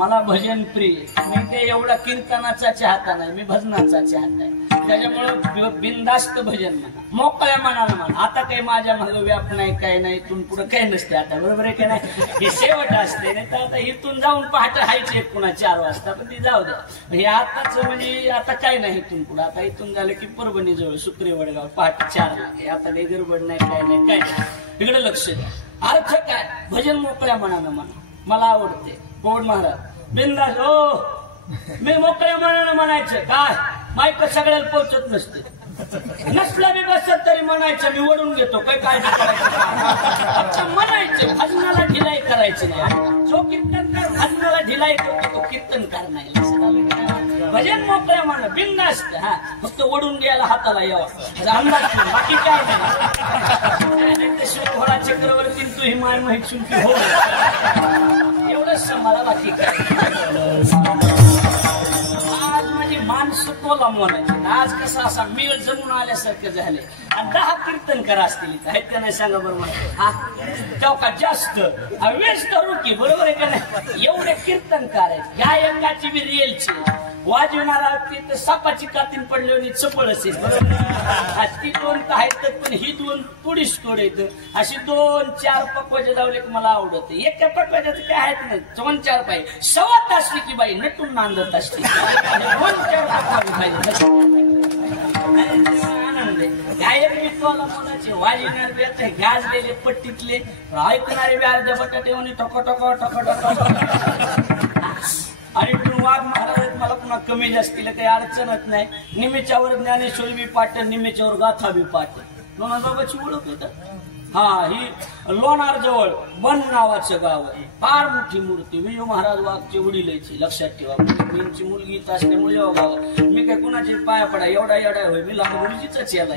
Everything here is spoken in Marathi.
मला भजन प्रिय. मी ते एवढा कीर्तनाचा चाहता नाही, मी भजनाचा चाहता आहे. त्याच्यामुळं बिनधास्त भजन म्हणा, मोकळ्या मनानं म्हणा. आता काही माझ्या मागे व्याप नाही, काय नाही, इथून पुढे काही नसते आता, बरोबर आहे का नाही. हे शेवट असते, नाही तर आता इथून जाऊन पहाटे हायचे पुन्हा 4 वाजता, पण ती जाऊ द्या. हे आताच म्हणजे आता काय नाही इथून पुढे. आता इथून झालं की परभणी जवळ सुक्रे वडगाव पहाटे 4 लागे. आता काही गडबड नाही, काय नाही, काय नाही. इकडे लक्ष द्या. अर्थ काय? भजन मोकळ्या मनानं म्हणा. मला आवडते कोण महाराज बिंदास. हो मी मोकळ्या मनानं म्हणायचं. काय माईक सगळ्याला पोहोचत नसते, नसला मी बसत तरी म्हणायचं. मी वडून घेतो, काय काळजी करायचं. म्हणायचं. भजनाला ढिलाई करायची नाही. जो कीर्तनकार भजनाला ढिलाई करतो तो कीर्तनकार नाही. भजन मोकळ्या म्हणणं बिंदास. हा फक्त वडून घ्यायला हाताला यावा अंदाज, बाकी काय नाही. शिवभोळा चक्रवर्ती तू ही माय माहिती हो एवढंच मला, बाकी काय. आज म्हणजे माणसं तोला म्हणायचे. आज कसं असा मेळ जमून आल्यासारखं झाले. आणि 10 कीर्तनकार असतील इथं, आहेत का नाही सांगा बरोबर. हा चौका जास्त वेस्ट करू की, बरोबर आहे का नाही. एवढे कीर्तनकार आहेत. ह्या एकाची बी रिअलची वाजवणारा ती सापाची कातीन पडली आणि चपळ असेल, ती 2 आहेत. पण ही 2 पुढीच थोडे येत. अशी 2-4 पकवाजे लावले की मला आवडत. एका पकवाजाचं काय आहेत ना 2-4 पाहिजे. सवत असली की बाई नटून नांदत असते. 2-4 पकवाजे पाहिजे. आनंद आहे. मित्वाला मुलाचे वाजवणार बी आता गाजलेले पट्टीतले, ऐकणारे बी अर्ध्या बटाटे म्हणे टको टको टको टको. आणि वाघ महाराज मला पुन्हा कमी जास्तीला काही अडचणच नाही. निमेच्यावर ज्ञानेश्वरी बी पाठ, निमेच्यावर गाथा बी पाठ. लोणाबाबाची ओळख होत. हा ही लोणार जवळ बन नावाचं गाव आहे. फार मोठी मूर्ती विजू महाराज वाघचे वडिलांची, लक्षात ठेवा. त्यांची मुलगी इथं असल्यामुळे गाव. मी काय कुणाची पाया पडा एवढा होय. मी लहान मुलगीचाच याला